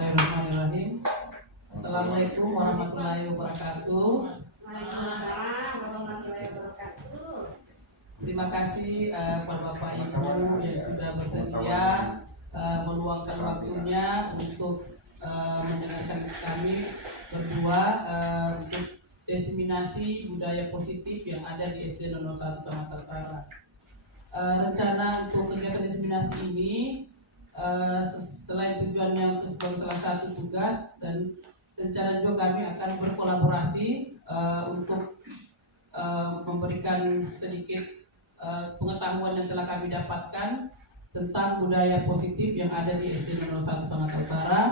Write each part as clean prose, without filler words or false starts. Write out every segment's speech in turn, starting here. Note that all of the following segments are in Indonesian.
Bismillahirrahmanirrahim. Assalamualaikum warahmatullahi wabarakatuh. Waalaikumsalam warahmatullahi wabarakatuh. Terima kasih kepada Bapak Ibu yang sudah bersedia meluangkan waktunya untuk mendengarkan kami berdua untuk diseminasi budaya positif yang ada di SD 01 Sumatera Utara. Rencana untuk kegiatan diseminasi ini selain tujuannya untuk sebagai salah satu tugas, dan rencana juga kami akan berkolaborasi untuk memberikan sedikit pengetahuan yang telah kami dapatkan tentang budaya positif yang ada di SD 01 Sumatera Utara.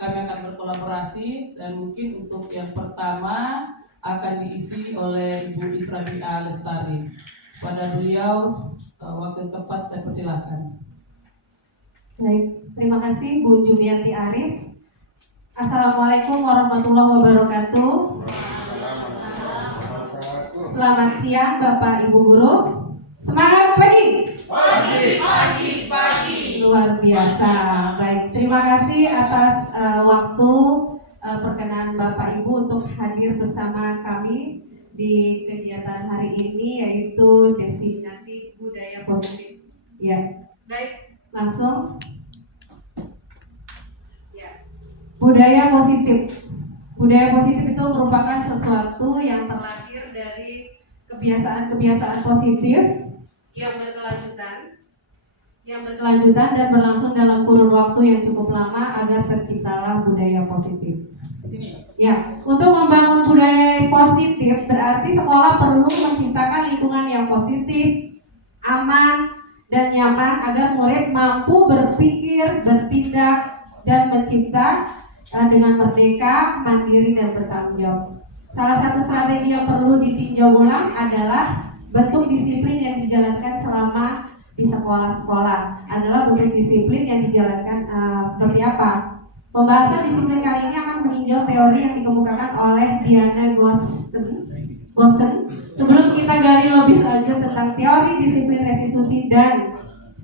Kami akan berkolaborasi dan mungkin untuk yang pertama akan diisi oleh Ibu Isra Lestari. Pada beliau waktu tepat saya persilahkan. Baik, terima kasih Bu Jumiati Aris. Assalamualaikum warahmatullahi wabarakatuh. Selamat siang Bapak Ibu Guru. Semangat pagi. Pagi. Luar biasa. Baik, terima kasih atas waktu perkenan Bapak Ibu untuk hadir bersama kami di kegiatan hari ini, yaitu diseminasi budaya positif. Ya, baik, langsung. Ya. Budaya positif. Budaya positif itu merupakan sesuatu yang terlahir dari kebiasaan-kebiasaan positif yang berkelanjutan dan berlangsung dalam kurun waktu yang cukup lama agar terciptalah budaya positif. Ya, untuk membangun budaya positif berarti sekolah perlu menciptakan lingkungan yang positif, aman, dan nyaman agar murid mampu berpikir, bertindak, dan mencipta dengan merdeka, mandiri, dan bertanggung jawab. Salah satu strategi yang perlu ditinjau ulang adalah bentuk disiplin yang dijalankan selama di sekolah-sekolah. Adalah bentuk disiplin yang dijalankan seperti apa? Pembahasan disiplin kali ini akan meninjau teori yang dikemukakan oleh Diana Goosen. Sebelum kita gali lebih lanjut tentang teori disiplin restitusi dan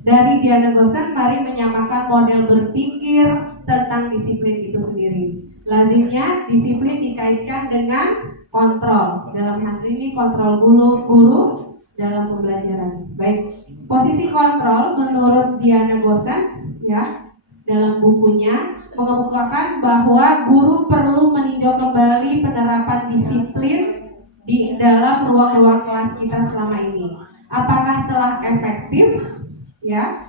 dari Diana Goosen, mari menyamakan model berpikir tentang disiplin itu sendiri. Lazimnya disiplin dikaitkan dengan kontrol. Dalam hal ini kontrol guru dalam pembelajaran. Baik, posisi kontrol menurut Diana Goosen ya dalam bukunya mengemukakan bahwa guru perlu meninjau kembali penerapan disiplin di dalam ruang-ruang kelas kita selama ini. Apakah telah efektif? Ya,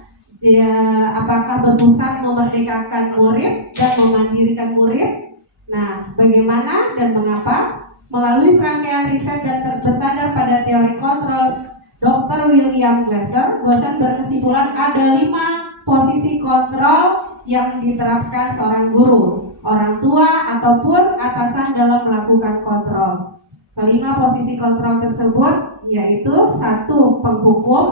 apakah berpusat memerdekakan murid dan memandirikan murid? Nah, bagaimana dan mengapa? Melalui serangkaian riset dan bersandar pada teori kontrol Dr. William Glasser, Goosen berkesimpulan ada 5 posisi kontrol yang diterapkan seorang guru, orang tua, ataupun atasan dalam melakukan kontrol. Kelima posisi kontrol tersebut yaitu 1. Penghukum,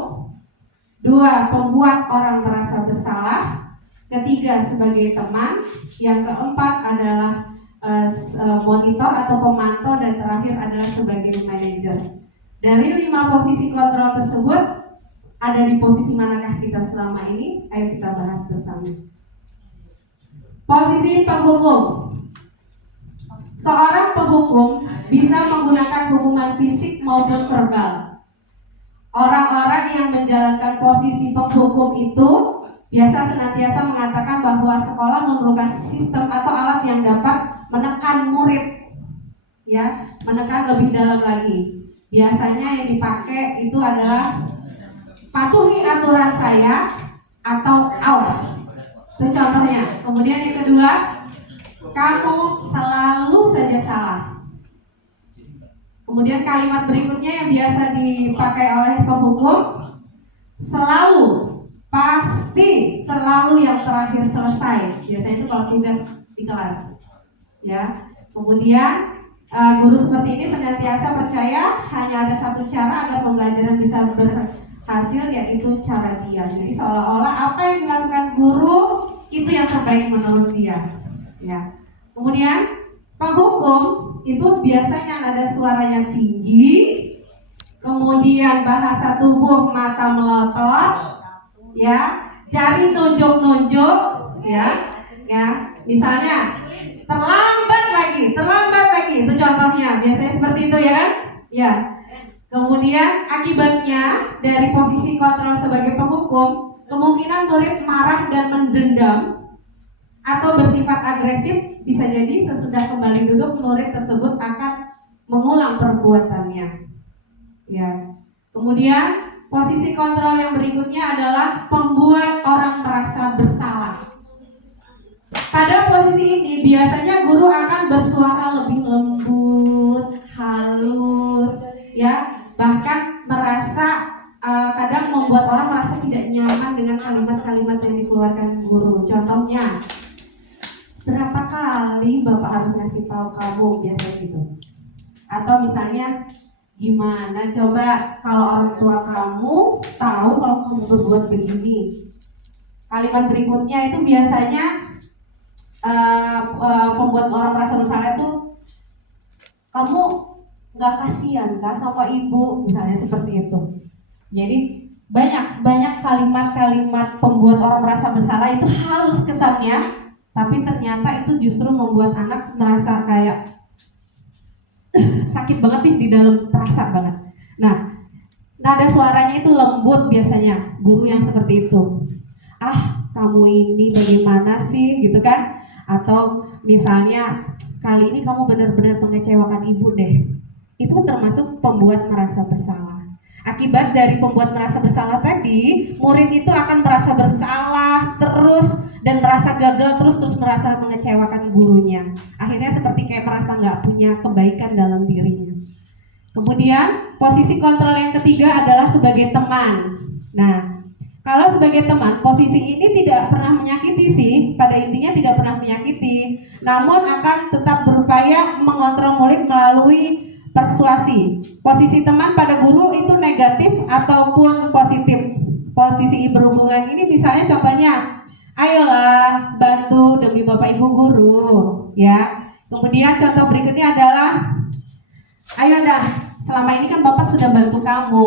2. Pembuat orang merasa bersalah, 3. Sebagai teman, yang keempat adalah monitor atau pemantau, dan terakhir adalah sebagai manajer. Dari 5 posisi kontrol tersebut, ada di posisi manakah kita selama ini? Ayo kita bahas bersama. Posisi penghukum. Seorang penghukum bisa menggunakan hukuman fisik maupun verbal. Orang-orang yang menjalankan posisi penghukum itu biasa senantiasa mengatakan bahwa sekolah memerlukan sistem atau alat yang dapat menekan murid, ya, menekan lebih dalam lagi. Biasanya yang dipakai itu adalah patuhi aturan saya atau awas. Itu contohnya. Kemudian yang kedua, kamu selalu saja salah. Kemudian kalimat berikutnya yang biasa dipakai oleh penghukum, selalu, pasti, selalu yang terakhir selesai. Biasanya itu kalau tugas di kelas. Ya. Kemudian guru seperti ini senantiasa percaya hanya ada satu cara agar pembelajaran bisa berhasil, yaitu cara dia. Jadi seolah-olah apa yang dilakukan guru itu yang terbaik menurut dia. Ya. Kemudian penghukum itu biasanya ada suaranya tinggi, kemudian bahasa tubuh mata melotot, ya, jari nunjuk-nunjuk, ya, Misalnya terlambat lagi, itu contohnya. Biasanya seperti itu ya kan? Ya. Kemudian akibatnya dari posisi kontrol sebagai penghukum, kemungkinan murid marah dan mendendam atau bersifat agresif. Bisa jadi sesudah kembali duduk murid tersebut akan mengulang perbuatannya. Ya. Kemudian posisi kontrol yang berikutnya adalah membuat orang merasa bersalah. Pada posisi ini biasanya guru akan bersuara lebih lembut, halus, ya, bahkan merasa kadang membuat orang merasa tidak nyaman dengan kalimat-kalimat yang dikeluarkan guru. Contohnya, berapa kali Bapak harus ngasih tahu kamu, biasanya gitu. Atau misalnya, gimana coba kalau orang tua kamu tahu kalau kamu berbuat begini. Kalimat berikutnya itu biasanya membuat orang merasa bersalah itu, kamu nggak kasihan kah sama ibu, misalnya seperti itu. Jadi banyak kalimat-kalimat pembuat orang merasa bersalah itu halus kesannya, tapi ternyata itu justru membuat anak merasa kayak sakit banget nih di dalam, terasa banget. Nah, nada suaranya itu lembut biasanya, guru yang seperti itu. Ah, kamu ini bagaimana sih, gitu kan? Atau misalnya, kali ini kamu benar-benar mengecewakan ibu deh. Itu termasuk pembuat merasa bersalah. Akibat dari pembuat merasa bersalah tadi, murid itu akan merasa bersalah terus dan merasa gagal terus merasa mengecewakan gurunya. Akhirnya seperti kayak merasa nggak punya kebaikan dalam dirinya. Kemudian posisi kontrol yang ketiga adalah sebagai teman. Nah, kalau sebagai teman, posisi ini tidak pernah menyakiti sih, pada intinya tidak pernah menyakiti, namun akan tetap berupaya mengontrol murid melalui persuasi. Posisi teman pada guru itu negatif ataupun positif. Posisi berhubungan ini misalnya contohnya, ayolah bantu demi Bapak Ibu guru, ya. Kemudian contoh berikutnya adalah, ayo dah, selama ini kan Bapak sudah bantu kamu,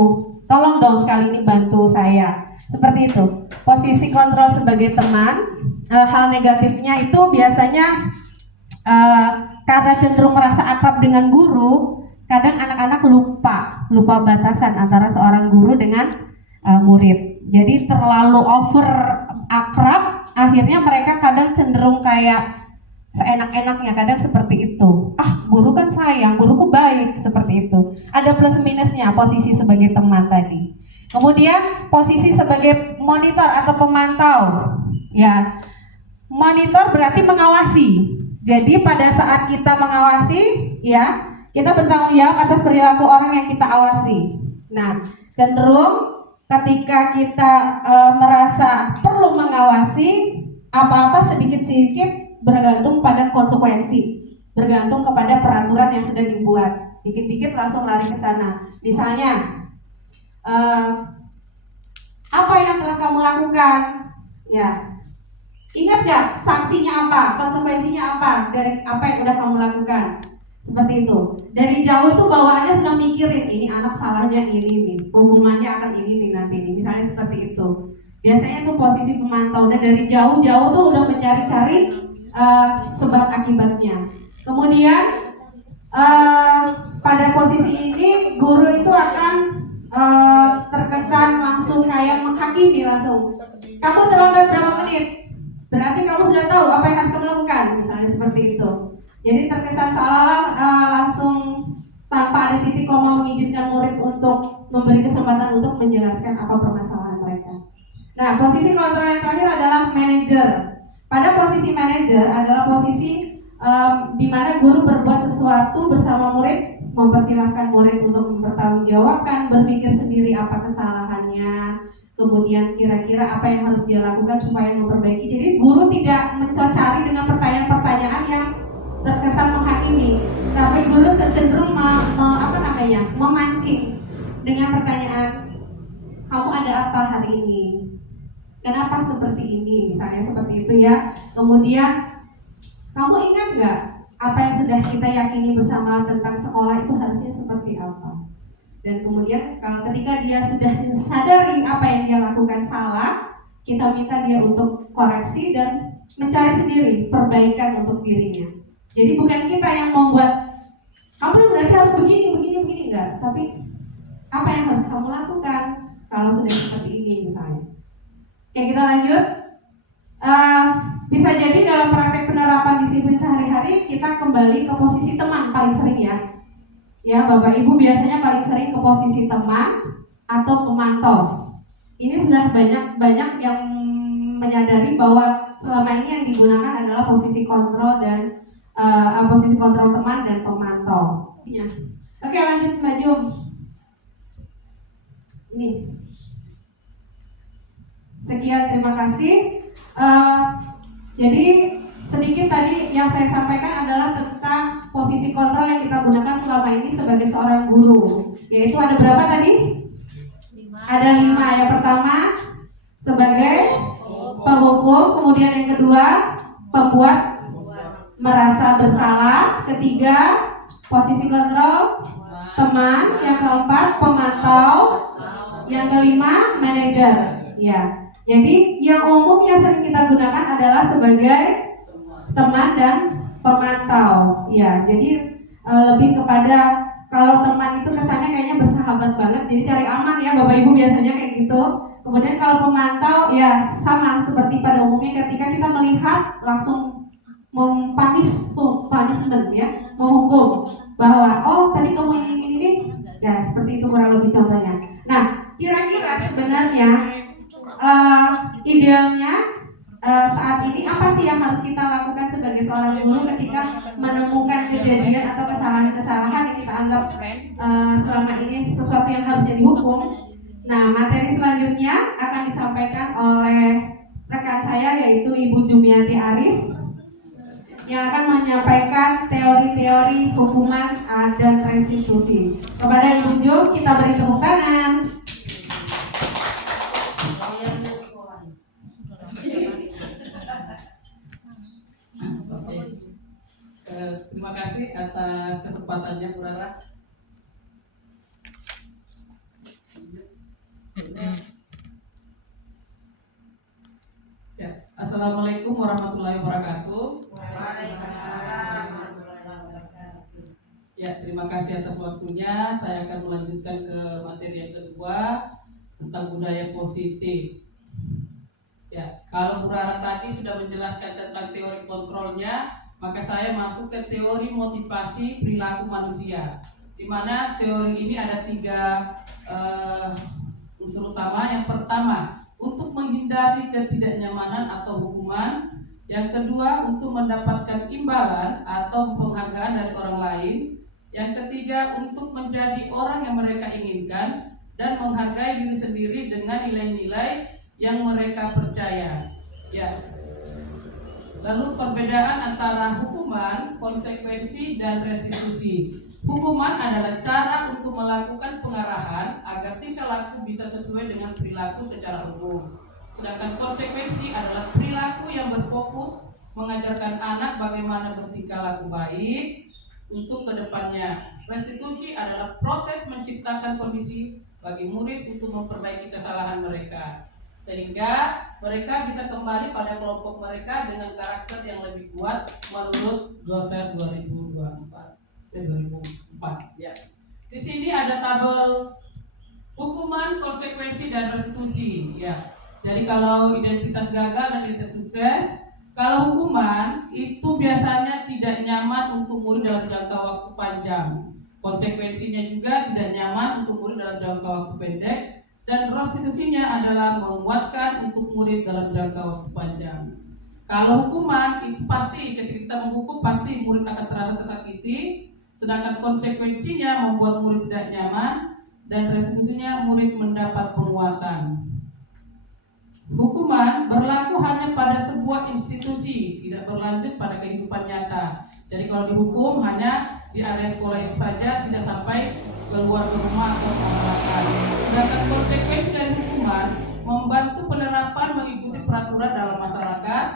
tolong dong sekali ini bantu saya. Seperti itu. Posisi kontrol sebagai teman, hal negatifnya itu biasanya karena cenderung merasa akrab dengan guru, kadang anak-anak lupa batasan antara seorang guru dengan murid. Jadi terlalu over akrab, akhirnya mereka kadang cenderung kayak seenak-enaknya, kadang seperti itu. Ah, guru kan sayang, guruku baik, seperti itu. Ada plus minusnya posisi sebagai teman tadi. Kemudian posisi sebagai monitor atau pemantau, ya. Monitor berarti mengawasi. Jadi pada saat kita mengawasi, ya, kita bertanggung jawab atas perilaku orang yang kita awasi. Nah, cenderung ketika kita merasa perlu mengawasi, apa-apa sedikit-sedikit bergantung pada konsekuensi, bergantung kepada peraturan yang sudah dibuat. Dikit-dikit langsung lari ke sana. Misalnya, apa yang telah kamu lakukan? Ya, ingat gak sanksinya apa? Konsekuensinya apa dari apa yang udah kamu lakukan? Seperti itu. Dari jauh itu bawaannya sudah mikirin, ini anak salahnya ini nih, hukumannya akan ini nih nanti nih. Misalnya seperti itu. Biasanya itu posisi pemantau, dan dari jauh-jauh tuh udah mencari-cari sebab akibatnya. Kemudian pada posisi ini guru itu akan terkesan langsung kayak menghakimi langsung. Kamu terlambat berapa menit? Berarti kamu sudah tahu apa yang harus kamu lakukan, misalnya seperti itu. Jadi terkesan seolah-olah langsung tanpa ada titik koma mengizinkan murid untuk memberi kesempatan untuk menjelaskan apa permasalahan mereka. Nah, posisi kontrol yang terakhir adalah manajer. Pada posisi manajer adalah posisi di mana guru berbuat sesuatu bersama murid, mempersilahkan murid untuk mempertanggungjawabkan, berpikir sendiri apa kesalahannya, kemudian kira-kira apa yang harus dia lakukan supaya memperbaiki. Jadi guru tidak mencocari dengan pertanyaan-pertanyaan yang terkesan menghakimi, tapi guru cenderung memancing dengan pertanyaan, kamu ada apa hari ini? Kenapa seperti ini? Misalnya seperti itu ya. Kemudian, kamu ingat gak apa yang sudah kita yakini bersama tentang sekolah itu harusnya seperti apa? Dan kemudian kalau ketika dia sudah sadari apa yang dia lakukan salah, kita minta dia untuk koreksi dan mencari sendiri perbaikan untuk dirinya. Jadi bukan kita yang membuat kamu berarti harus begini enggak, tapi apa yang harus kamu lakukan kalau sudah seperti ini misalnya. Oke, kita lanjut. Bisa jadi dalam praktek penerapan disiplin sehari-hari kita kembali ke posisi teman paling sering ya. Ya, Bapak Ibu biasanya paling sering ke posisi teman atau pemantau. Ini sudah banyak yang menyadari bahwa selama ini yang digunakan adalah posisi kontrol dan posisi kontrol teman dan pemantau. Ya. Oke, lanjut Mbak Jum. Ini. Sekian, terima kasih. Jadi sedikit tadi yang saya sampaikan adalah tentang posisi kontrol yang kita gunakan selama ini sebagai seorang guru. Yaitu ada berapa tadi? 5. Ada 5. Yang pertama sebagai penghukum, kemudian yang kedua pembuat merasa bersalah, ketiga posisi kontrol teman, yang keempat pemantau, yang kelima manajer. Ya. Jadi yang umumnya sering kita gunakan adalah sebagai teman dan pemantau. Ya, jadi lebih kepada kalau teman itu kesannya kayaknya bersahabat banget, jadi cari aman ya Bapak Ibu biasanya kayak gitu. Kemudian kalau pemantau ya sama seperti pada umumnya ketika kita melihat langsung punishment ya, menghukum bahwa oh tadi kamu ini ya seperti itu kurang lebih contohnya. Nah, kira-kira sebenarnya idealnya saat ini apa sih yang harus kita lakukan sebagai seorang guru ketika menemukan kejadian atau kesalahan-kesalahan yang kita anggap selama ini sesuatu yang harusnya dihukum. Nah, materi selanjutnya akan disampaikan oleh rekan saya yaitu Ibu Jumiati Aris yang akan menyampaikan teori-teori hukuman dan restitusi. Kepada Ibu Jum kita beri tepuk tangan. Terima kasih atas kesempatannya Bu Rara. Ya, Assalamualaikum warahmatullahi wabarakatuh. Waalaikumsalam warahmatullahi wabarakatuh. Ya, terima kasih atas waktunya. Saya akan melanjutkan ke materi yang kedua tentang budaya positif. Ya, kalau Bu Rara tadi sudah menjelaskan tentang teori kontrolnya, maka saya masuk ke teori motivasi perilaku manusia, di mana teori ini ada 3 unsur utama. Yang pertama, untuk menghindari ketidaknyamanan atau hukuman. Yang kedua, untuk mendapatkan imbalan atau penghargaan dari orang lain. Yang ketiga, untuk menjadi orang yang mereka inginkan dan menghargai diri sendiri dengan nilai-nilai yang mereka percaya. Ya. Lalu perbedaan antara hukuman, konsekuensi, dan restitusi. Hukuman adalah cara untuk melakukan pengarahan agar tingkah laku bisa sesuai dengan perilaku secara umum. Sedangkan konsekuensi adalah perilaku yang berfokus mengajarkan anak bagaimana bertingkah laku baik untuk kedepannya. Restitusi adalah proses menciptakan kondisi bagi murid untuk memperbaiki kesalahan mereka, sehingga mereka bisa kembali pada kelompok mereka dengan karakter yang lebih kuat menurut Gloser 2004 ya. Di sini ada tabel hukuman, konsekuensi, dan restitusi ya. Jadi kalau identitas gagal dan identitas sukses, kalau hukuman itu biasanya tidak nyaman untuk murid dalam jangka waktu panjang. Konsekuensinya juga tidak nyaman untuk murid dalam jangka waktu pendek. Dan restitusinya adalah menguatkan untuk murid dalam jangka waktu panjang. Kalau hukuman itu pasti ketika kita menghukum pasti murid akan terasa tersakiti, sedangkan konsekuensinya membuat murid tidak nyaman, dan restitusinya murid mendapat penguatan. Hukuman berlaku hanya pada sebuah institusi, tidak berlanjut pada kehidupan nyata. Jadi kalau dihukum hanya di area sekolah itu saja, tidak sampai keluar ke rumah atau masyarakat. Sedangkan konsekuensi dari hukuman membantu penerapan mengikuti peraturan dalam masyarakat.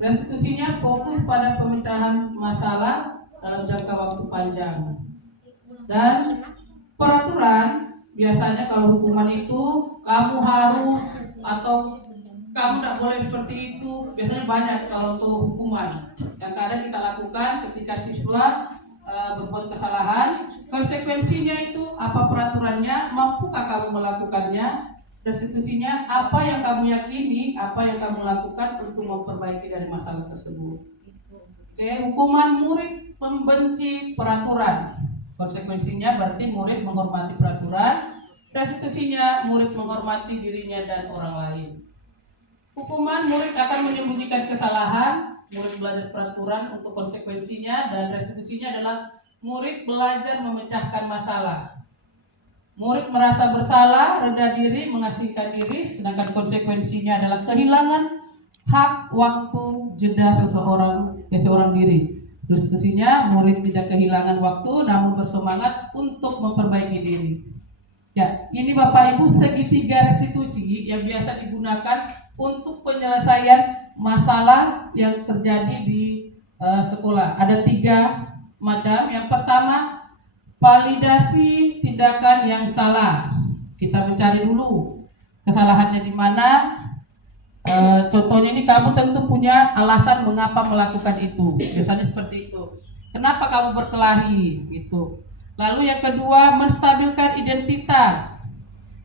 Restitusinya fokus pada pemecahan masalah dalam jangka waktu panjang. Dan peraturan biasanya kalau hukuman itu kamu harus atau kamu tidak boleh seperti itu. Biasanya banyak kalau untuk hukuman yang kadang kita lakukan ketika siswa berbuat kesalahan. Konsekuensinya itu apa peraturannya, mampukah kamu melakukannya, restitusinya apa yang kamu yakini, apa yang kamu lakukan untuk memperbaiki dari masalah tersebut. Oke, hukuman murid membenci peraturan. Konsekuensinya berarti murid menghormati peraturan. Restitusinya murid menghormati dirinya dan orang lain. Hukuman murid akan menyembunyikan kesalahan. Murid belajar peraturan untuk konsekuensinya, dan restitusinya adalah murid belajar memecahkan masalah. Murid merasa bersalah, rendah diri, mengasingkan diri, sedangkan konsekuensinya adalah kehilangan hak, waktu, jeda seseorang diri. Restitusinya murid tidak kehilangan waktu, namun bersemangat untuk memperbaiki diri. Ya, ini Bapak Ibu segitiga restitusi yang biasa digunakan untuk penyelesaian masalah yang terjadi di sekolah. Ada 3 macam. Yang pertama, validasi tindakan yang salah. Kita mencari dulu kesalahannya di mana. Contohnya ini, kamu tentu punya alasan mengapa melakukan itu. Biasanya seperti itu. Kenapa kamu berkelahi? Gitu. Lalu yang kedua, menstabilkan identitas.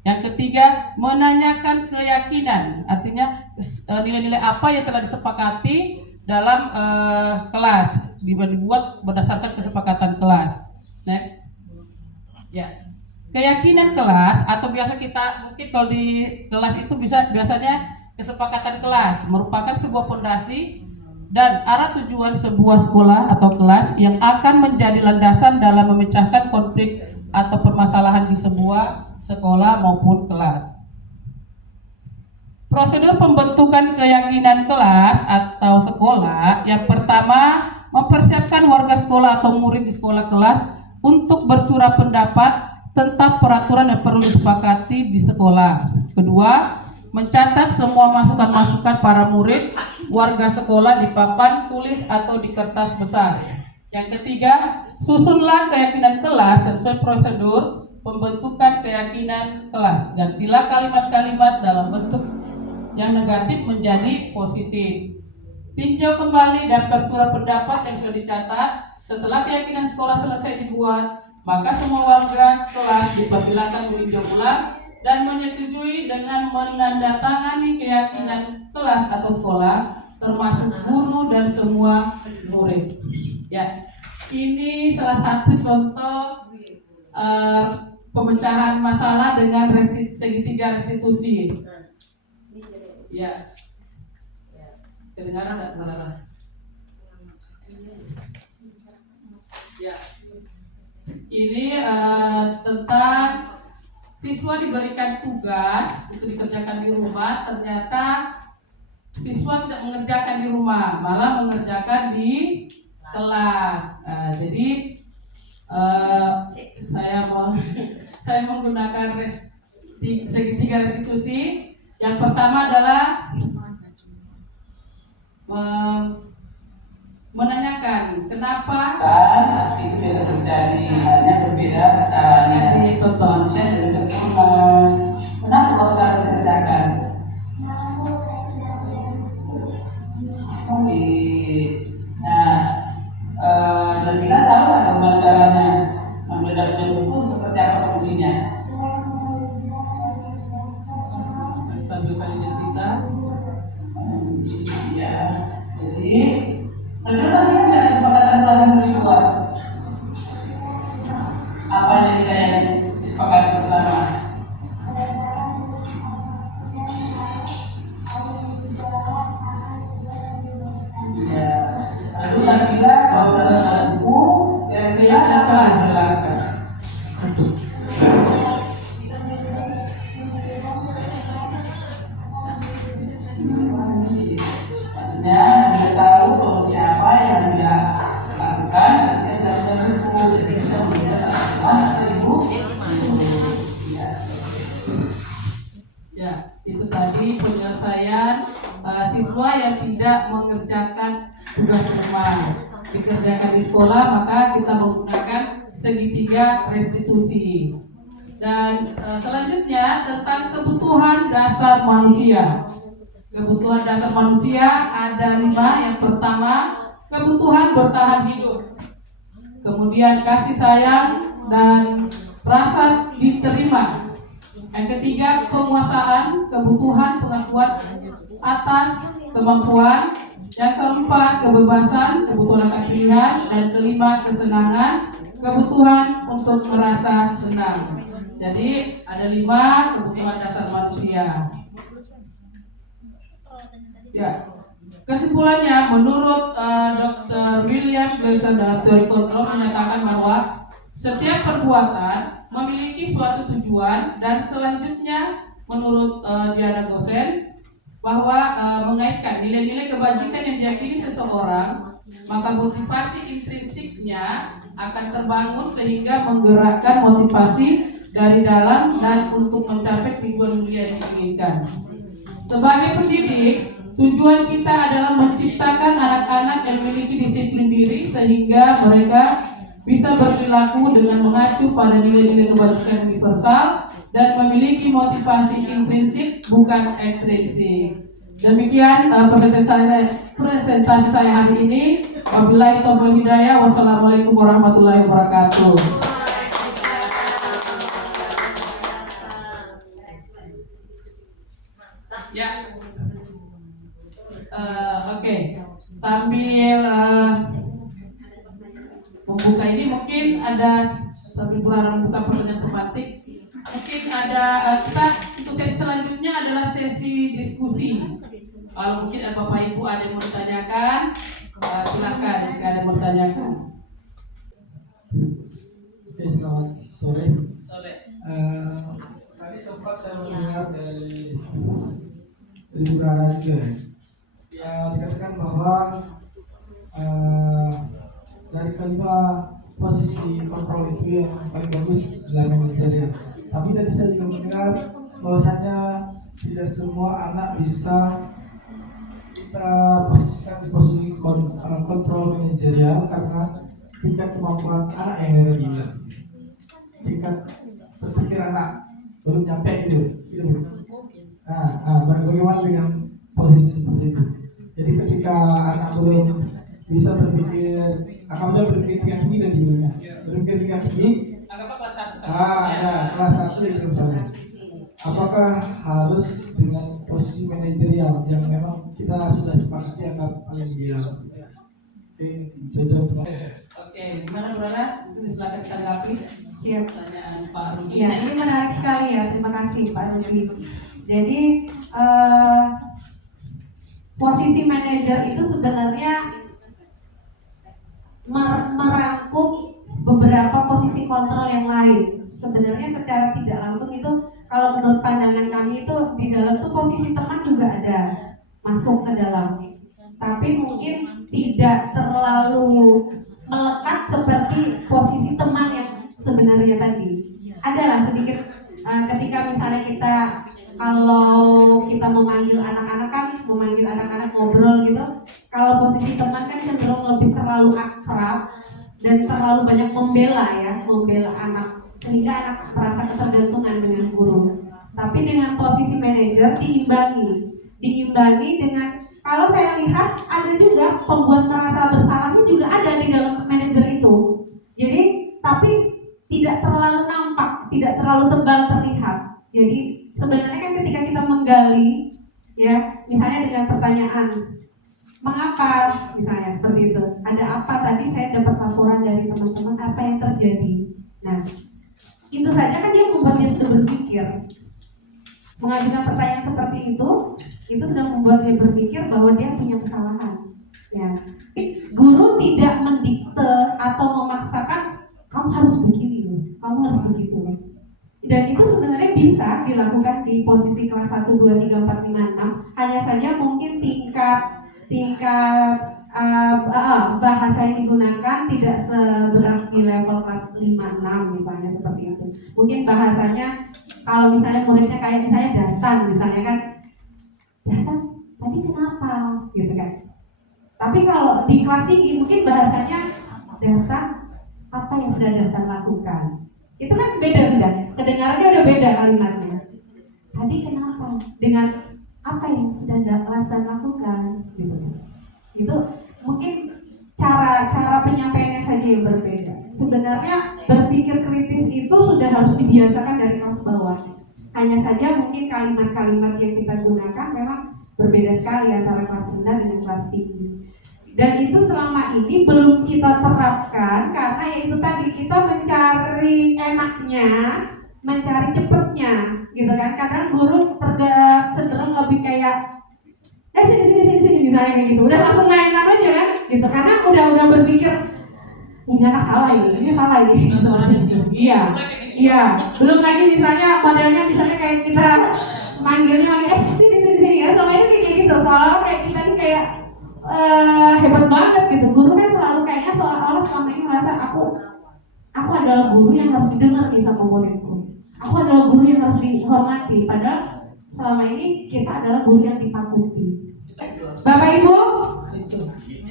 Yang ketiga, menanyakan keyakinan. Artinya nilai-nilai apa yang telah disepakati dalam kelas, dibuat berdasarkan kesepakatan kelas. Next. Ya. Keyakinan kelas, atau biasa kita mungkin kalau di kelas itu biasanya kesepakatan kelas merupakan sebuah fondasi dan arah tujuan sebuah sekolah atau kelas yang akan menjadi landasan dalam memecahkan konflik atau permasalahan di sebuah sekolah maupun kelas. Prosedur pembentukan keyakinan kelas atau sekolah. Yang pertama, mempersiapkan warga sekolah atau murid di sekolah kelas untuk bercurah pendapat tentang peraturan yang perlu disepakati di sekolah. Kedua, mencatat semua masukan-masukan para murid warga sekolah di papan tulis atau di kertas besar. Yang ketiga, susunlah keyakinan kelas sesuai prosedur pembentukan keyakinan kelas. Gantilah kalimat-kalimat dalam bentuk yang negatif menjadi positif. Tinjau kembali daftar surat pendapat yang sudah dicatat. Setelah keyakinan sekolah selesai dibuat, maka semua warga kelas dipersilakan meninjau ulang dan menyetujui dengan menandatangani keyakinan kelas atau sekolah, termasuk guru dan semua murid. Ya, ini salah satu contoh pemecahan masalah dengan segitiga restitusi. Ya, kedengaran nggak Marara? Ya, ini tentang siswa diberikan tugas untuk dikerjakan di rumah, ternyata siswa tidak mengerjakan di rumah, malah mengerjakan di kelas. Jadi saya menggunakan segitiga restitusi. Yang pertama adalah menanyakan kenapa itu bisa terjadi, hanya berbeda caranya. Jadi contoh saya dari sekolah, kenapa kau sekarang dikerjakan? Dan kita tahu bagaimana caranya membedakan buku seperti apa fungsinya. Stabilkan identitas. Ya, jadi tapi pastinya ada kesepakatan kelas yang dibuat. Apa yang kita disepakati bersama? Ya, lalu yang kira kalau dalam buku kira-kira ada kelas silakan. Dia tahu solusi apa yang dia lakukan, dia tidak bersyukur, jadi bisa melihat atau ibu. Ya, itu tadi penyelesaian siswa yang tidak mengerjakan tugas rumah, dikerjakan di sekolah, maka kita menggunakan segitiga restitusi. Dan selanjutnya tentang kebutuhan dasar manusia. Kebutuhan dasar manusia ada 5. Yang pertama, kebutuhan bertahan hidup. Kemudian kasih sayang dan rasa diterima. Yang ketiga, penguasaan, kebutuhan pengakuan atas kemampuan. Yang keempat, kebebasan, kebutuhan akan pilihan. Dan kelima, kesenangan, kebutuhan untuk merasa senang. Jadi ada 5 kebutuhan dasar manusia. Ya, kesimpulannya menurut Dr. William Gibson dalam teori kontrol menyatakan bahwa setiap perbuatan memiliki suatu tujuan, dan selanjutnya menurut Diana Gosen bahwa mengaitkan nilai-nilai kebajikan yang diyakini seseorang, maka motivasi intrinsiknya akan terbangun sehingga menggerakkan motivasi dari dalam dan untuk mencapai tujuan mulia yang diinginkan. Sebagai pendidik, tujuan kita adalah menciptakan anak-anak yang memiliki disiplin diri sehingga mereka bisa berperilaku dengan mengacu pada nilai-nilai kebajikan universal dan memiliki motivasi intrinsik bukan ekstrinsik. Demikian presentasi saya hari ini. Wabillahi taufiq hidayah. Wassalamualaikum warahmatullahi wabarakatuh. Ya. Oke. Sambil membuka ini mungkin ada sambil pelajaran buka pertanyaan tematik. Mungkin ada kita untuk sesi selanjutnya adalah sesi diskusi. Kalau mungkin ada Bapak Ibu ada yang mau ditanyakan, silakan jika ada yang mau ditanyakan. Oke, selamat sore. Sore. Tadi sempat saya mendengar dari Bu Rara juga ya, dikatakan bahwa dari kelima posisi kontrol itu yang paling bagus adalah manajerial. Tapi tadi saya juga mendengar bahwasanya tidak semua anak bisa kita posisikan di posisi kontrol manajerial karena tingkat kemampuan anak yang ada di tingkat berpikir anak belum nyampe gitu. Bagaimana dengan posisi seperti itu? Jadi ketika anak belum bisa berpikir, akan berpikir tingkat tinggi dan sebagainya. Berpikir tingkat tinggi. Anggap kelas 1 Kelas 1 itu misalnya. Apakah harus dengan posisi manajerial yang memang kita sudah sepakati anggap paling ideal? Oke, gimana Bu Rara? Silakan tanggapi. Siap. Pertanyaan Pak Rudi. Ya, ini menarik sekali ya. Terima kasih Pak Rudi. Jadi posisi manajer itu sebenarnya merangkum beberapa posisi kontrol yang lain. Sebenarnya secara tidak langsung itu, kalau menurut pandangan kami itu di dalam tuh posisi teman juga ada masuk ke dalam. Tapi mungkin tidak terlalu melekat seperti posisi teman yang sebenarnya tadi. Adalah sedikit ketika misalnya kita kalau kita memanggil anak-anak ngobrol gitu, kalau posisi teman kan cenderung lebih terlalu akrab dan terlalu banyak membela anak, sehingga anak merasa ketergantungan dengan guru. Tapi dengan posisi manajer diimbangi dengan, kalau saya lihat ada juga pembuat merasa bersalahnya juga ada di dalam manajer itu. Jadi tapi tidak terlalu nampak, tidak terlalu tebal terlihat. Jadi sebenarnya kan ketika kita menggali, ya misalnya dengan pertanyaan, mengapa misalnya seperti itu, ada apa tadi saya dapat laporan dari teman-teman apa yang terjadi. Nah itu saja kan dia membuat dia sudah berpikir. Mengajukan pertanyaan seperti itu sudah membuat dia berpikir bahwa dia punya kesalahan. Ya, guru tidak mendikte atau memaksakan kamu harus begini, kamu harus begitu. Dan itu sebenarnya bisa dilakukan di posisi kelas 1, 2, 3, 4, 5, 6. Hanya saja mungkin tingkat bahasa yang digunakan tidak seberat di level kelas 5, 6 misalnya seperti itu. Mungkin bahasanya kalau misalnya muridnya kayak misalnya Dasan misalnya kan, Dasan tadi kenapa gitu kan. Tapi kalau di kelas tinggi mungkin bahasanya Dasan apa yang sudah Dasan lakukan. Itu kan beda sudah, kedengarannya udah beda kalimatnya. Tadi kenapa? Dengan apa yang sedang kelas dan lakukan gitu. Itu mungkin cara penyampaiannya saja yang berbeda. Sebenarnya berpikir kritis itu sudah harus dibiasakan dari kelas bawah. Hanya saja mungkin kalimat-kalimat yang kita gunakan memang berbeda sekali antara kelas rendah dengan kelas tinggi. Dan itu selama ini belum kita terapkan karena yaitu tadi kita mencari enaknya, mencari cepetnya, gitu kan? Kadang guru cenderung lebih kayak sini misalnya kayak gitu, udah langsung mainan aja kan, gitu. Karena udah berpikir ini anak salah ini salah ini. Iya. Belum lagi misalnya modelnya misalnya kayak kita manggilnya sini ya, selama ini kayak gitu, soalnya kayak kita ini kayak hebat banget gitu. Guru kan selalu kayaknya seolah-olah selama ini merasa aku adalah guru yang harus didengar nih sama muridku. Aku adalah guru yang harus dihormati. Padahal selama ini kita adalah guru yang ditakuti. Bapak Ibu,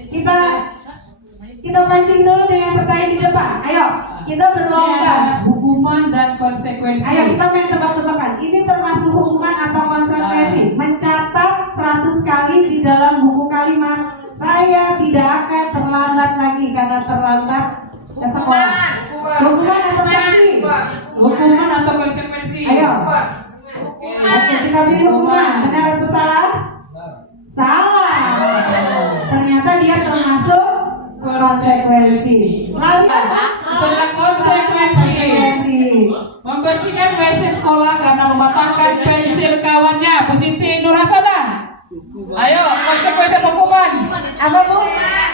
kita mancing dulu dengan pertanyaan di depan. Ayo, kita berlomba. Hukuman dan konsekuensi. Ayo kita main tebak-tebakan. Ini termasuk hukuman atau konsekuensi? Mencatat 100 kali di dalam buku kalimat. Saya tidak akan terlambat lagi karena terlambat ke sekolah. Hukuman atau sanksi? Hukuman atau konsekuensi? Ayo. Oke, kita pilih hukuman. Benar atau salah? Salah. Ternyata dia termasuk konsekuensi. Lalu Tentang konsekuensi. Membersihkan WC sekolah karena mematahkan pensil kawannya. Bu Siti Nurhasana. Ayo, konsekuensi hukuman. apa Bu?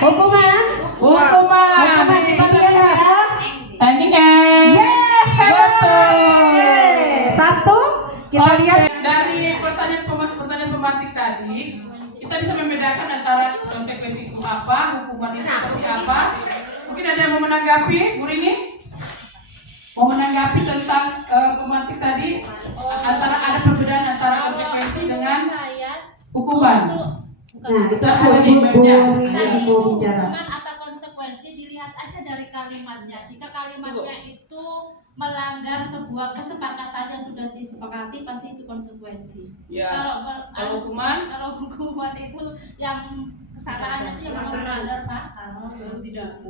Hukuman. Hukuman. Kita lihat ya. Ini kan. Betul. Satu. Kita lihat. Dari pertanyaan pematik tadi, kita bisa membedakan antara konsekuensi itu apa, hukuman itu seperti apa. Mungkin ada yang mau menanggapi, Bu Rini? Mau menanggapi tentang pematik tadi, antara ada perbedaan antara konsekuensi dengan hukuman. Nah, itu Nah, ada ini mainnya. yang mau bicara. Hukuman atau konsekuensi dilihat aja dari kalimatnya. Jika kalimatnya itu melanggar sebuah kesepakatan yang sudah disepakati, pasti itu konsekuensi. Ya. Kalau hukuman itu yang kesalahannya itu yang melanggar pasal, tidak.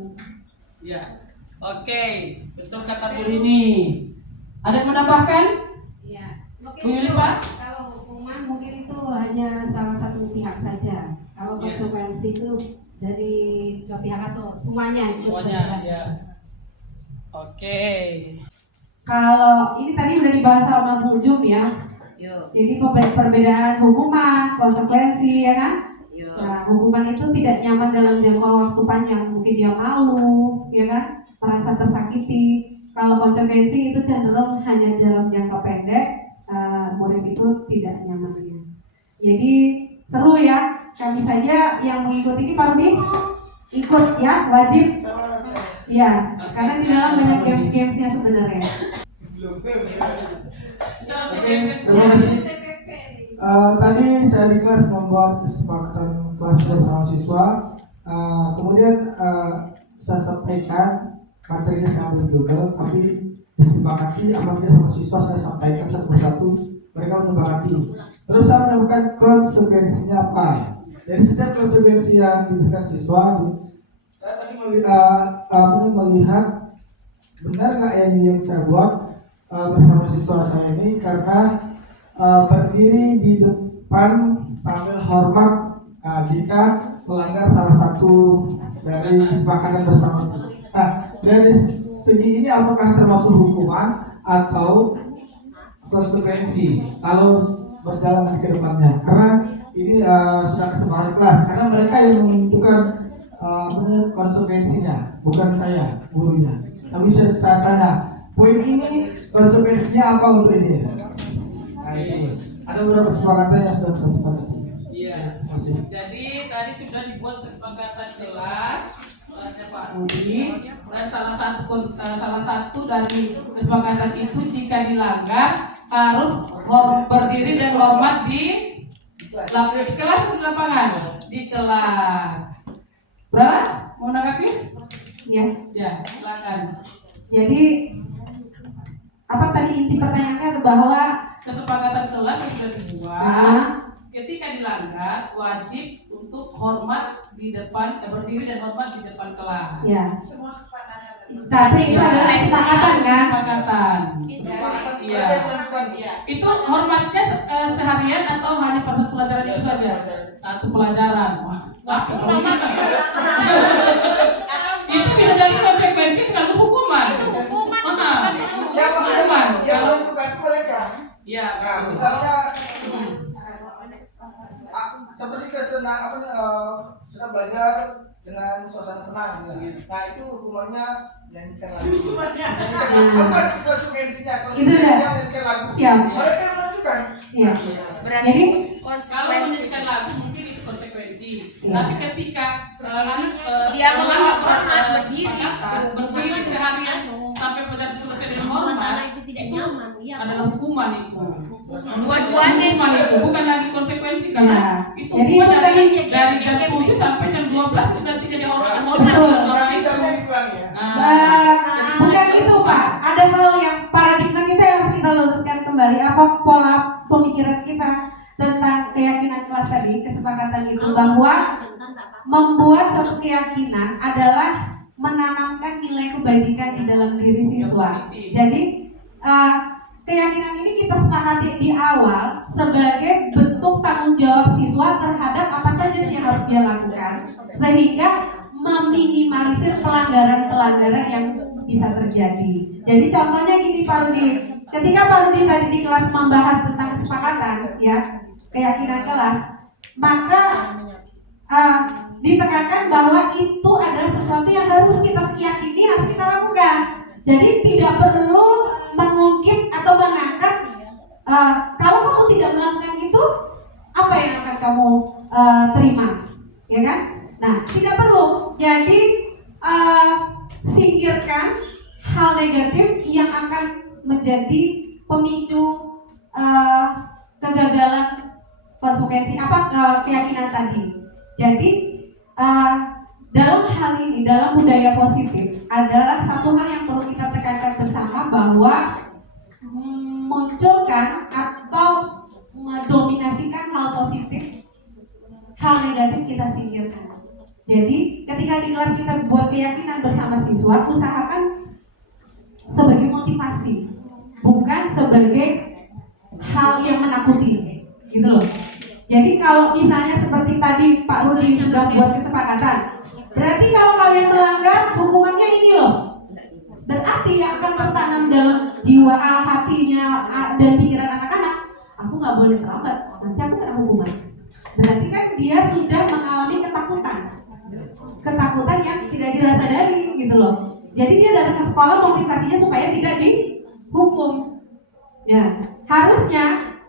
Ya. Oke, betul kata Bu Rini. Ada yang menambahkan? Iya. Bu Yuli, Pak? Kalau hukuman mungkin itu hanya salah satu pihak saja. Kalau Iya. konsekuensi itu dari dua pihak atau semuanya itu. Semuanya, ya. Oke. Kalau ini tadi udah dibahas sama Bu Jum ya. Jadi perbedaan hukuman, konsekuensi ya kan? Nah, hukuman itu tidak nyaman dalam jangka waktu panjang. Mungkin dia malu, ya kan? Merasa tersakiti. Kalau konsekuensi itu cenderung hanya dalam jangka pendek, murid itu tidak nyamannya. Jadi seru ya. Kami saja yang mengikuti ini Pak Rudi ikut ya, wajib. Ya, karena di dalam banyak games-gamesnya sebenarnya. Terima kasih. Tadi saya di kelas membuat kesepakatan kelas bersama siswa. Kemudian saya sampaikan materinya saya ambil Google, tapi disepakati apabila sama siswa saya sampaikan satu persatu, mereka menyepakati. Terus saya menemukan konsekuensinya apa. Dari setiap konsekuensi yang diberikan siswa, saya tadi melihat benar nggak yang saya buat bersama siswa saya ini, karena berdiri di depan sambil hormat jika melanggar salah satu dari kesepakatan bersama itu. Dari segi ini apakah termasuk hukuman atau konsekuensi kalau berjalan ke depannya? Karena ini sudah kesepakatan kelas, karena mereka yang menentukan konsekuensinya, bukan saya gurunya. Tapi saya tanya, poin ini konsekuensinya apa untuk ini? Nah, ini ada beberapa kesepakatan yang sudah tersepakati. Iya. Jadi tadi sudah dibuat kesepakatan kelasnya Pak Rudi, dan salah satu dari kesepakatan itu jika dilanggar harus berdiri dan hormat di kelas atau di lapangan? Di kelas. Berapa? Mau menanggapi? Ya. Ya, silakan. Jadi apa tadi inti pertanyaannya bahwa Kesepakatan kelas yang sudah dibuat ketika dilanggar wajib untuk hormat di depan, berdiri dan hormat di depan kelas. Ya. Semua kesepakatan. Tapi itu adalah kesepakatan kan? Kesepakatan. Iya. Itu hormatnya seharian atau hanya pas satu pelajaran itu saja? Satu pelajaran. Wah, tapi itu bisa jadi konsekuensi sekaligus hukuman. Itu hukuman. Ya Hukuman. yang Kalau menentukan itu mereka. ya, Nah, misalnya seperti kesenang sudah belajar dengan suasana senang. Nah itu hukumannya nyanyikan lagu. Apa konsekuensinya? Konsekuensinya nyanyikan lagu. Siap. Mereka yang menentukan. Iya. Berarti Jadi kalau menyanyikan lagu mungkin itu konsekuensi. Iya. Tapi ketika Dia melanggar hormat, berdiri. berdiri seharian sampai pelajaran selesai dengan Membuat hormat, anak itu tidak nyaman. Iya. adalah hukuman itu. Dua-duanya Hukuman itu bukan lagi konsekuensi Ya. karena itu Jadi hukuman itu dari tadi jam 7 sampai jam 12 sudah tidak dihormat Betul. orang itu. Jamnya dikurangi ya. bukan itu Pak, ada hal yang paradigma kita yang harus kita luruskan kembali. Apa pola pemikiran kita tentang keyakinan kelas tadi, kesepakatan itu bahwa membuat suatu keyakinan adalah menanamkan nilai kebajikan di dalam diri siswa. Jadi keyakinan ini kita sepakati di awal sebagai bentuk tanggung jawab siswa terhadap apa saja sih yang harus dia lakukan, sehingga meminimalisir pelanggaran-pelanggaran yang bisa terjadi. Jadi contohnya gini Pak Rudi, ketika Pak Rudi tadi di kelas membahas tentang kesepakatan, ya keyakinan kelas, maka ditekankan bahwa itu adalah sesuatu yang harus kita yakini, harus kita lakukan. Jadi tidak perlu mengungkit atau mengangkat kalau kamu tidak melakukan itu, apa yang akan kamu terima, ya kan? Nah, tidak perlu. Jadi singkirkan hal negatif yang akan menjadi pemicu kegagalan konsekuensi keyakinan tadi. Jadi dalam hal ini, dalam budaya positif adalah satu hal yang perlu kita tekankan bersama, bahwa munculkan atau mendominasikan hal positif, hal negatif kita singkirkan. Jadi ketika di kelas kita buat keyakinan bersama siswa, usahakan sebagai motivasi, bukan sebagai hal yang menakuti, gitu loh. Jadi kalau misalnya seperti tadi Pak Rudi sudah buat kesepakatan, berarti kalau kalian melanggar hukumannya ini loh. Berarti yang akan tertanam dalam jiwa, hatinya dan pikiran anak-anak, aku nggak boleh terlambat, nanti aku kena hukuman. Berarti kan dia sudah mengalami ketakutan yang tidak dirasadari, gitu loh. Jadi dia datang ke sekolah motivasinya supaya tidak dihukum. Ya, harusnya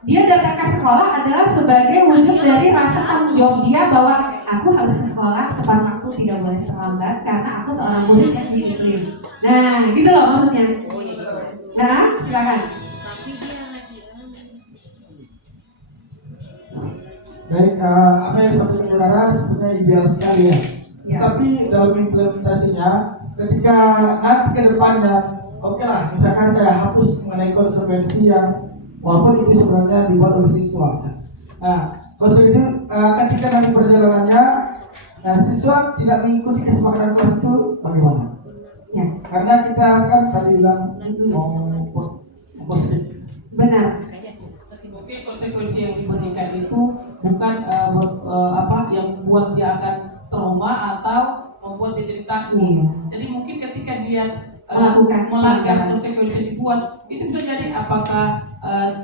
dia datang ke sekolah adalah sebagai wujud dari rasa tanggung jawab dia bahwa aku harus ke sekolah tepat waktu, tidak boleh terlambat karena aku seorang murid yang disiplin. Nah, gitu loh maksudnya. Nah, silakan. Baik, apa yang disampaikan saudara sebenarnya ideal sekali ya. Ya. Tapi dalam implementasinya, ketika nanti ke depannya, oke lah, misalkan saya hapus mengenai konsekuensi yang walaupun itu sebenarnya dibuat oleh siswa. Nah, konsekuensi ketika nanti perjalanannya, nah siswa tidak mengikuti kesepakatan kelas itu bagaimana? Ya. Karena kita kan tadi bilang mau positif. Benar. Mungkin konsekuensi yang diberikan itu bukan yang membuat dia akan trauma atau membuat dia jadi takut. Iya. Jadi mungkin ketika dia melanggar konsekuensi dibuat, itu bisa jadi apakah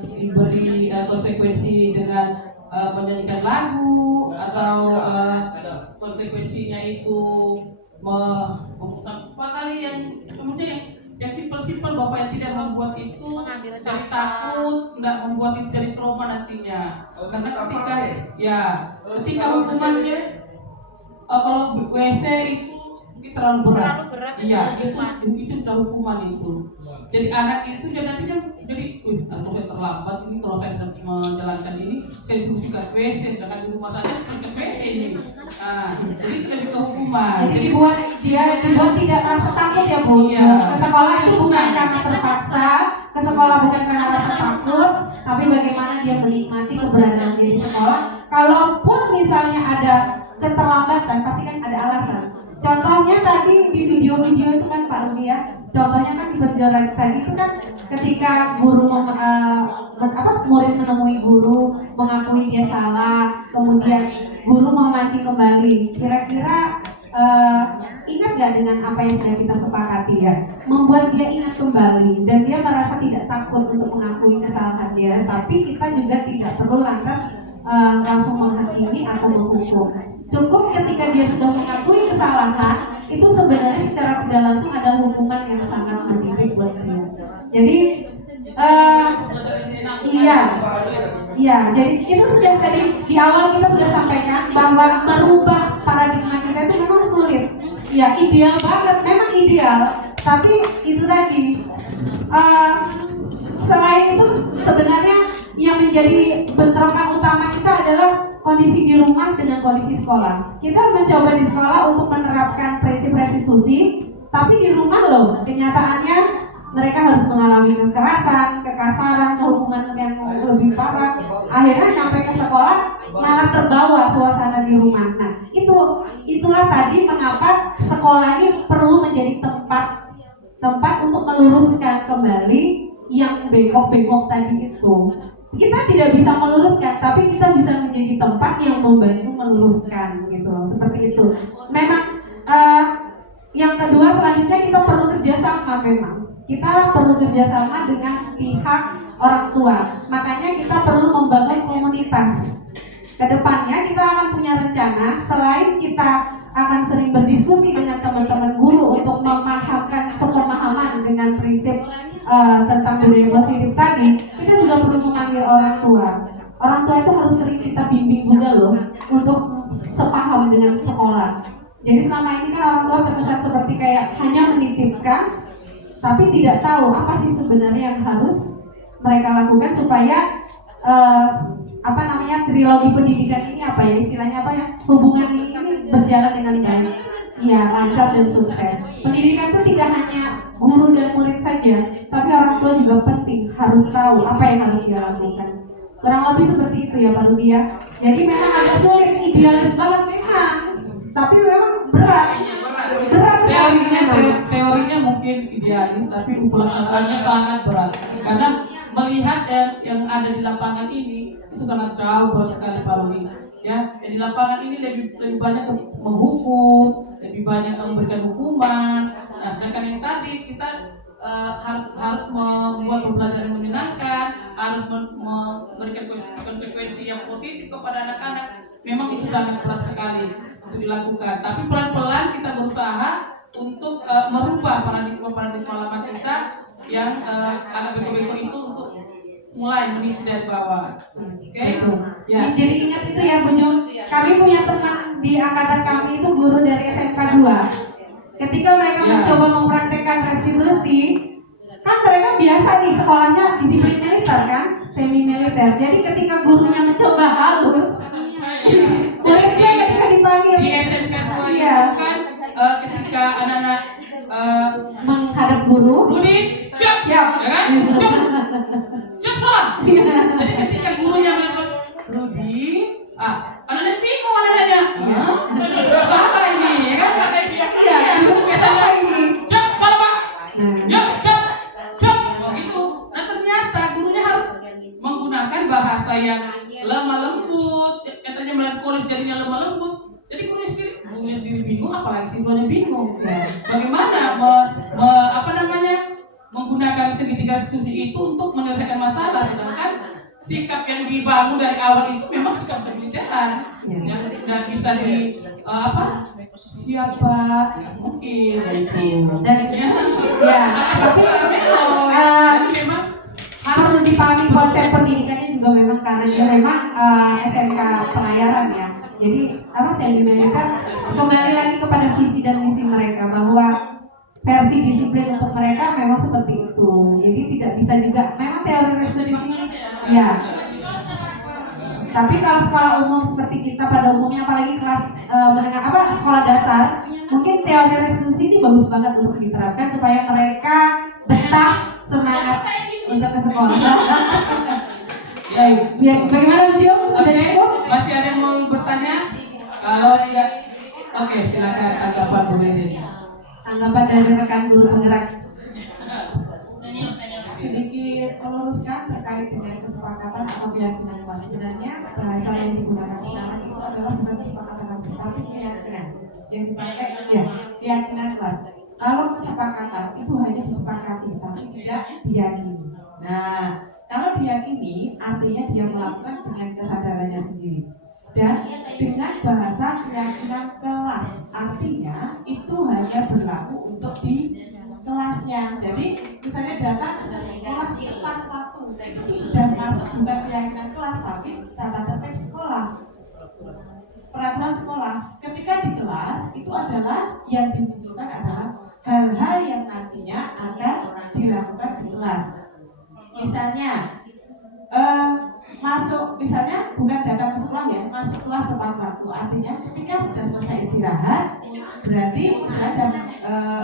diberi konsekuensi dengan menyanyikan lagu atau konsekuensinya itu apa kali yang maksudnya yang simpel-simpel, bapak yang tidak membuat itu Mengambil jadi sampah. takut, tidak membuat itu jadi trauma nantinya. Karena ketika Kalau hukumannya kalau WC itu mungkin terlalu berat. Terlalu berat itu Iya, hukuman. itu sudah hukuman itu. Jadi anak itu jadi nantinya jadi, kalau saya terlambat ini kalau saya menjalankan ini, saya disuruh sikat WC, sedangkan di rumah saja sikat WC ini. Jadi itu lebih ke hukuman. Jadi dibuat tidak merasa takut ya Bu. Iya. Ke sekolah itu bukan karena terpaksa, ke sekolah bukan karena rasa takut, tapi bagaimana dia menikmati keberadaan dia di sekolah. Kalaupun misalnya ada keterlambatan, pasti kan ada alasan. Contohnya tadi di video-video itu kan Pak Rudi ya. Contohnya kan di video tadi itu kan ketika guru murid menemui guru mengakui dia salah, kemudian guru memancing kembali. Kira-kira ingat gak dengan apa yang sudah kita sepakati ya? Membuat dia ingat kembali dan dia merasa tidak takut untuk mengakui kesalahan dia. Tapi kita juga tidak perlu lantas langsung menghakimi atau menghukum. Cukup ketika dia sudah mengakui kesalahan, itu sebenarnya secara tidak langsung ada hukuman yang sangat mendidik buat dia. Jadi iya, jadi itu sudah tadi di awal kita sudah sampaikan bahwa merubah paradigma kita itu memang sulit. Ya ideal banget, memang ideal. Tapi itu tadi selain itu sebenarnya yang menjadi bentrokan utama kita adalah kondisi di rumah dengan kondisi sekolah. Kita mencoba di sekolah untuk menerapkan prinsip restitusi, tapi di rumah loh kenyataannya mereka harus mengalami kekerasan, kekasaran, hukuman yang lebih parah. Akhirnya sampai ke sekolah malah terbawa suasana di rumah. Nah, itulah tadi mengapa sekolah ini perlu menjadi tempat untuk meluruskan kembali yang bengkok-bengkok tadi itu. Kita tidak bisa meluruskan, tapi kita bisa menjadi tempat yang membantu meluruskan gitu loh, seperti itu. Memang yang kedua selanjutnya kita perlu kerjasama memang. Kita perlu kerjasama dengan pihak orang tua. Makanya kita perlu membangun komunitas. Kedepannya kita akan punya rencana selain kita akan sering berdiskusi dengan teman-teman guru untuk memahamkan sepemahaman dengan prinsip tentang budaya positif tadi, kita juga perlu memanggil orang tua. Orang tua itu harus sering kita bimbing juga loh untuk sepaham dengan sekolah. Jadi selama ini kan orang tua terkesan seperti kayak hanya menitipkan, tapi tidak tahu apa sih sebenarnya yang harus mereka lakukan supaya trilogi pendidikan ini apa ya istilahnya apa ya hubungan ini berjalan dengan baik, ya lancar dan sukses. Pendidikan itu tidak hanya guru dan murid saja, tapi orang tua juga penting harus tahu apa yang harus dia lakukan. Kurang lebih seperti itu ya Pak Rudi ya. Jadi memang agak sulit, idealis banget memang, tapi memang berat teorinya mungkin idealis, tapi pelaksanaannya sangat berat karena melihat yang ada di lapangan ini itu sangat jauh sekali Pak Rudi. Ya, di lapangan ini lebih banyak menghukum, lebih banyak memberikan hukuman. Nah, sedangkan yang tadi kita harus membuat pembelajaran yang menyenangkan, harus memberikan konsekuensi yang positif kepada anak-anak. Memang itu sangat berat sekali untuk dilakukan. Tapi pelan-pelan kita berusaha untuk merubah paradigma lama kita yang agak bego-bego itu untuk mulai menipu dari bawah. Oke? Ya. Jadi ingat itu ya Bu Jum. Kami punya teman di angkatan kami itu guru dari SMK 2. Ketika mereka mencoba mempraktekkan restitusi, kan mereka biasa nih sekolahnya disiplin militer kan, semi militer. Jadi ketika gurunya mencoba halus, muridnya ketika dipanggil di SMK 2 itu kan ketika anak-anak menghadap guru, Rudi siap, ya kan? Siap salah. Jadi ketika gurunya melakukan Rudi, anak-anak bingung anak-anaknya. Apa ini? Ya kan? Saya biasa ya. Biasanya siap salah Pak. Ya siap. Begitu. Nah ternyata gurunya harus menggunakan bahasa yang lemah lembut, yang tadinya melankolis jadinya lemah lembut. Jadi gurunya sendiri bingung, apalagi siswanya bingung. Bagaimana menggunakan segitiga restitusi itu untuk menyelesaikan masalah, sedangkan sikap yang dibangun dari awal itu memang sikap kemiliteran yang tidak bisa siapa mungkin itu dan tapi memang perlu dipahami konsep pendidikannya juga memang karena dia memang SMK pelayaran ya. Jadi apa Selimanita kembali lagi kepada visi dan misi mereka bahwa versi disiplin untuk mereka memang seperti itu. Jadi tidak bisa juga memang teori restitusi ya. Tapi kalau sekolah umum seperti kita pada umumnya apalagi kelas menengah sekolah dasar, mungkin teori restitusi ini bagus banget untuk diterapkan supaya mereka betah semangat untuk ke sekolah. Baik, bagaimana Bu Jo? Sudah cukup? Masih ada yang mau bertanya? Kalau tidak, oke, silakan tanggapan Bu Dede. Tanggapan dari rekan guru penggerak. Sedikit meluruskan terkait dengan kesepakatan atau keyakinan kelas. Sebenarnya bahasa yang digunakan sekarang itu adalah bukan kesepakatan tapi keyakinan yang dipakai ya keyakinan kelas. Kalau kesepakatan itu hanya disepakati tapi tidak diyakini. Nah, kalau diyakini artinya dia melakukan dengan kesadarannya sendiri dan dengan bahasa keyakinan kelas. Artinya itu hanya berlaku untuk di kelasnya. Jadi misalnya datang ke sekolah tepat waktu itu sudah masuk bukan keyakinan kelas tapi tata tertib sekolah, peraturan sekolah. Ketika di kelas itu adalah yang dimunculkan adalah hal-hal yang nantinya akan dilakukan di kelas. Misalnya masuk, misalnya bukan datang ke sekolah ya, masuk kelas tepat waktu. Artinya ketika sudah selesai istirahat, berarti misalnya jam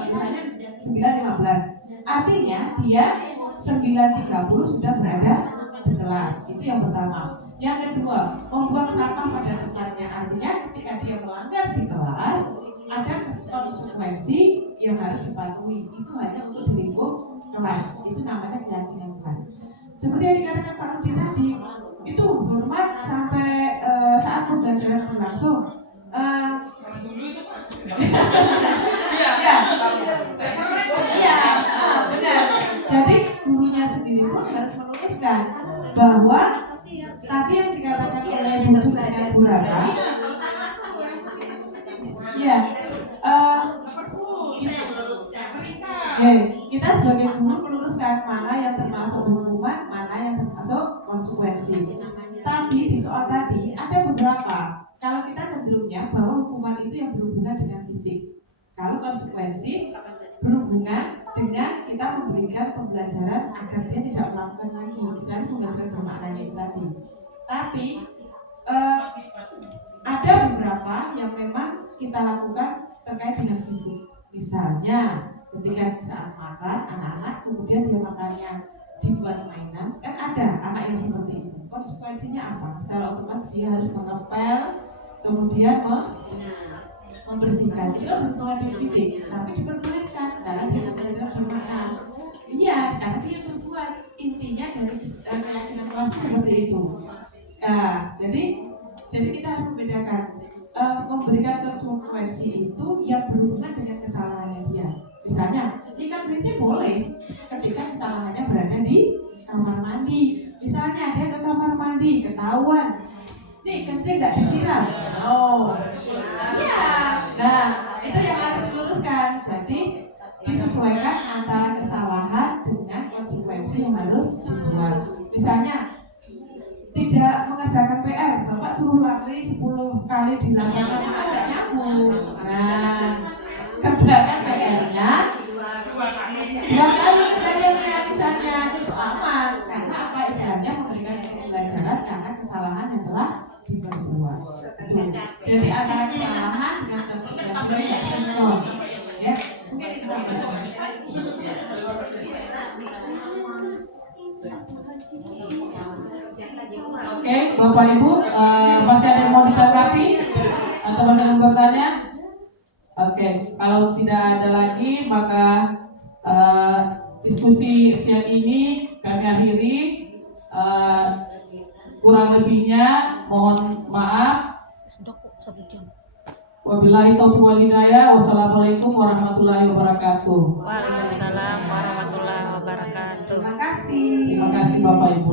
misalnya 9.15. Artinya dia 9.30 sudah berada di kelas. Itu yang pertama. Yang kedua, membuang sampah pada tempatnya. Artinya ketika dia melanggar di kelas, ada konsekuensi yang harus dipatuhi. Itu hanya untuk di lingkup kelas. Itu namanya keyakinan kelas. Seperti yang dikatakan Pak Rudi tadi, itu hormat sampai saat pembelajaran berlangsung. Benar. Jadi gurunya sendiri pun harus meluruskan bahwa tadi yang dikatakan oleh Bu Ju dengan Bu Rata, kita sebagai guru meluruskan mana yang termasuk hukuman, mana yang termasuk konsekuensi. Tadi di soal tadi ada beberapa. Kalau kita cenderungnya bahwa hukuman itu yang berhubungan dengan fisik. Kalau konsekuensi berhubungan dengan kita memberikan pembelajaran agar dia tidak melakukan lagi. Misalnya pembelajaran bermaknanya itu tadi. Tapi ada beberapa yang memang kita lakukan terkait dengan fisik. Misalnya ketika saat makan anak-anak kemudian dia makannya dibuat mainan, kan ada anak yang seperti itu. Konsekuensinya apa? Secara otomatis dia harus mengepel, kemudian membersihkan. Itu berhubungan dengan fisik, tapi diperbolehkan karena dia belajar bermakna. Iya, karena dia berbuat. Intinya dari keyakinan kelas seperti itu. Jadi kita harus membedakan memberikan konsekuensi itu yang berhubungan dengan kesalahannya dia. Misalnya, ikan biasanya boleh ketika kesalahannya berada di kamar mandi. Misalnya dia ke kamar mandi, ketahuan, nih kencing nggak disiram. Nah itu yang harus diluruskan. Jadi disesuaikan antara kesalahan dengan konsekuensi yang harus dibuat. Misalnya tidak mengerjakan PR, Bapak suruh lari 10 kali di lapangan, agak nyambung. Nah, kerjakan PR-nya 2 kali kerjanya misalnya, itu aman. Karena apa istilahnya memberikan pembelajaran karena kesalahan yang telah diperbuat. Jadi antara kesalahan dengan konsekuensi yang sinkron. Ya, mungkin itu. Oke, Bapak Ibu, masih ada yang mau ditanggapi atau masih ada yang bertanya? Oke, kalau tidak ada lagi maka diskusi siang ini kami akhiri. Kurang lebihnya mohon maaf. Wabillahi taufiq wal hidayah. Wassalamualaikum warahmatullahi wabarakatuh. Waalaikumsalam warahmatullahi wabarakatuh. Terima kasih. Terima kasih Bapak Ibu.